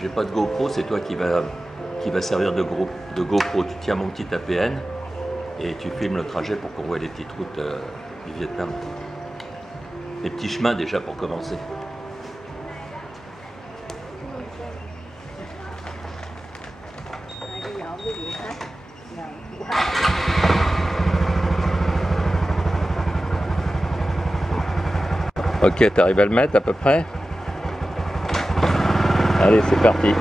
J'ai pas de GoPro, c'est toi qui va servir de GoPro. Tu tiens mon petit APN et tu filmes le trajet pour qu'on voit les petites routes du Vietnam. Les petits chemins déjà pour commencer. Ok, t'arrives à le mettre à peu près? Allez, c'est parti.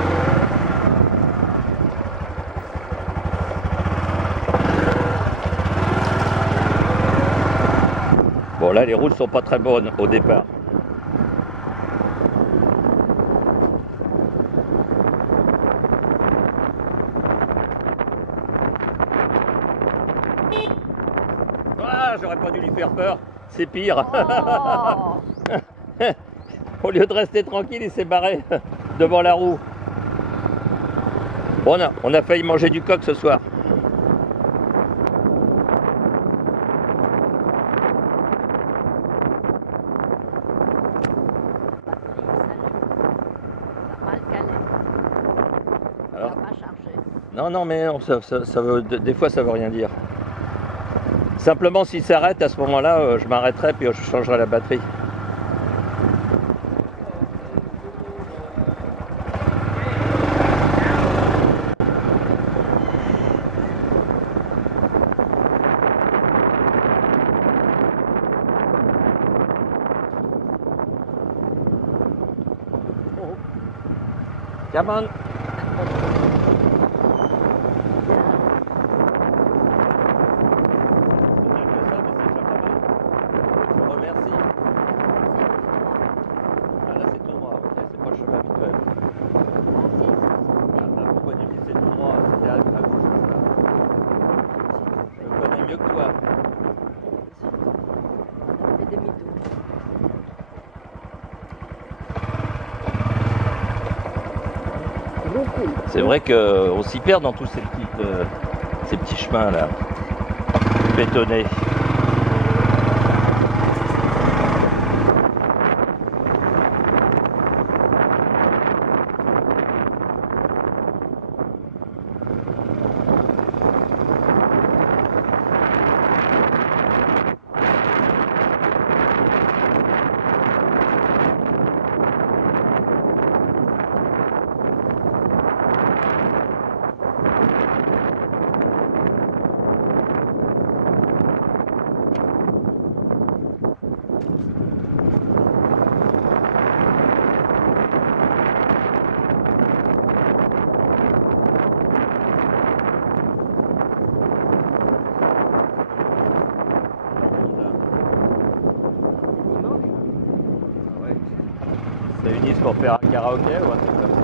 Bon, là, les routes sont pas très bonnes au départ. Ah, j'aurais pas dû lui faire peur. C'est pire. Oh. Au lieu de rester tranquille, il s'est barré devant la roue. Bon, on a failli manger du coq ce soir. Alors, non, mais non, ça veut, des fois ça veut rien dire. Simplement s'il s'arrête, à ce moment-là, je m'arrêterai puis je changerai la batterie. Come on. C'est vrai qu'on s'y perd dans tous ces petits chemins là, bétonnés. Réunissent pour faire un karaoké ou un truc comme ça.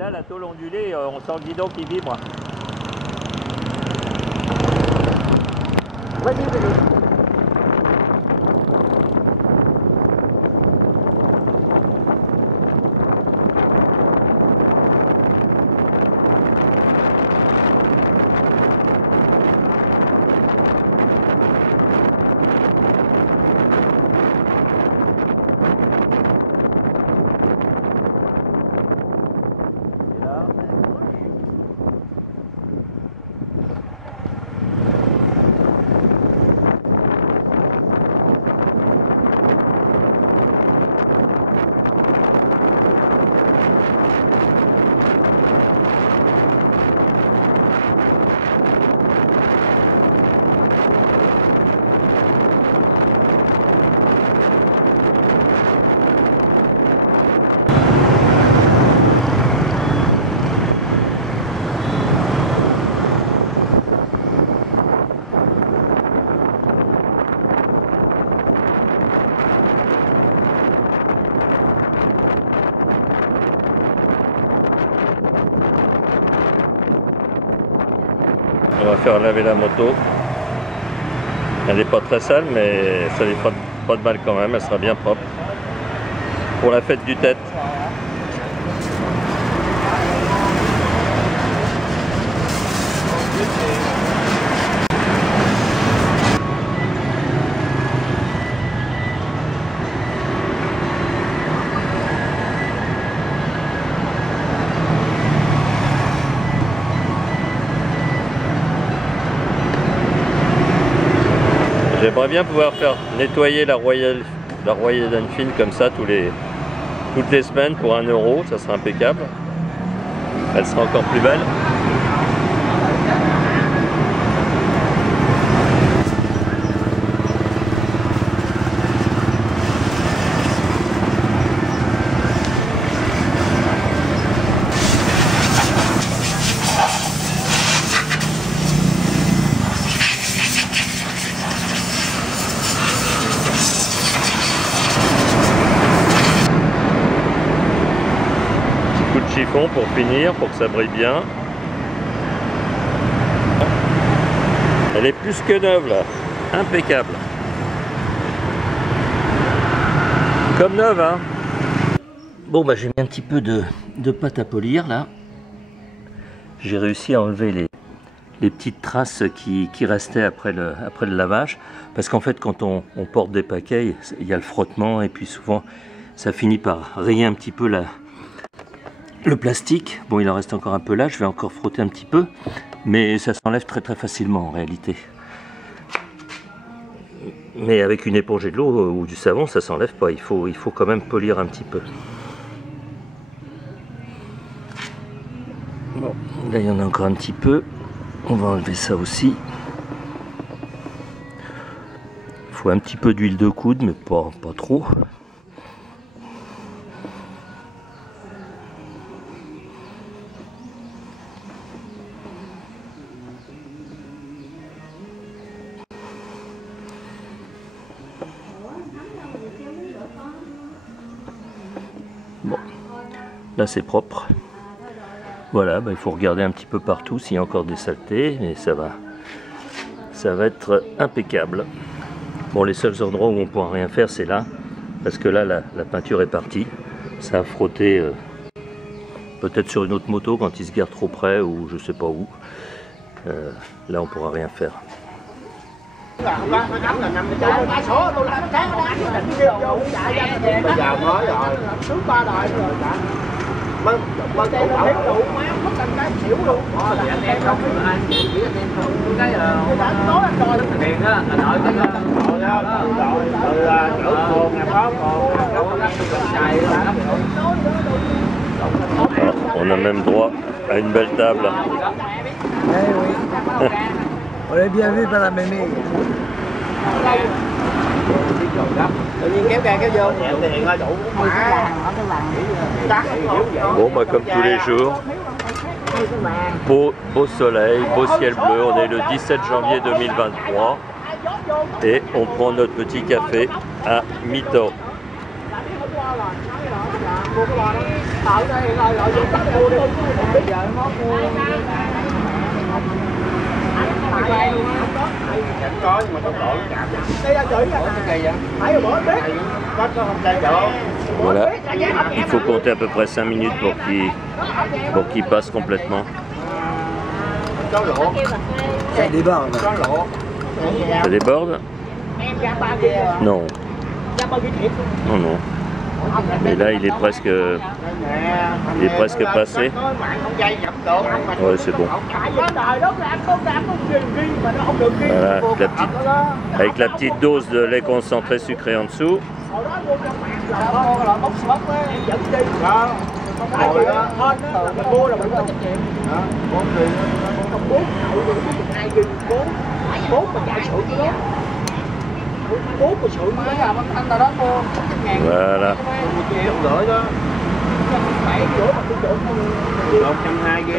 là, la tôle ondulée, on sent le guidon qui vibre. Vas-y, vélo. On va faire laver la moto. Elle n'est pas très sale, mais ça ne fera pas de mal quand même, elle sera bien propre. Pour la fête du Tête. J'aimerais bien pouvoir faire nettoyer la Royal Enfield comme ça toutes les semaines pour 1 €, ça serait impeccable. Elle sera encore plus belle. Chiffon pour finir, pour que ça brille bien. Elle est plus que neuve là, impeccable. Comme neuve hein. Bon bah j'ai mis un petit peu de pâte à polir là. J'ai réussi à enlever les petites traces qui restaient après le lavage. Parce qu'en fait quand on porte des paquets, il y a le frottement et puis souvent ça finit par rayer un petit peu le plastique. Bon, il en reste encore un peu là, je vais encore frotter un petit peu, mais ça s'enlève très facilement en réalité. Mais avec une éponge et de l'eau ou du savon, ça s'enlève pas, il faut quand même polir un petit peu. Bon, là il y en a encore un petit peu, on va enlever ça aussi. Il faut un petit peu d'huile de coude, mais pas trop. Bon, là c'est propre. Voilà, bah, il faut regarder un petit peu partout s'il y a encore des saletés, mais ça va être impeccable. Bon, les seuls endroits où on ne pourra rien faire, c'est là, parce que là, la peinture est partie. Ça a frotté peut-être sur une autre moto quand il se gare trop près, ou je sais pas où. Là, on ne pourra rien faire. On a même droit à une belle table. Eh oui. On l'a bien vu par la mémé. Bon bah comme tous les jours, beau soleil, beau ciel bleu, on est le 17 janvier 2023 et on prend notre petit café à mi-temps. lợn đây rồi dùng đất mua đi. Bây giờ nó mua có nhưng mà tốc độ chậm. đây là chửi à. Cây vậy? Phải rồi bỏ biết. Có không cây được. Voilà. Il faut compter à peu près 5 minutes pour qu'il passe complètement. Có lỗ. Ça déborde. Có lỗ. Ça déborde? Non. Non, non. Et là, il est presque passé. Ouais, c'est bon. Voilà, avec la petite dose de lait concentré sucré en dessous. Voilà. 120 g.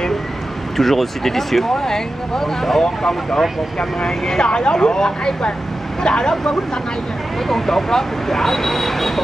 Toujours aussi délicieux. Con trộn 120 g. Trời ơi, quýt thành hay mà. Cái đời đó quýt thành hay nha. Cái con trộn đó cũng dở.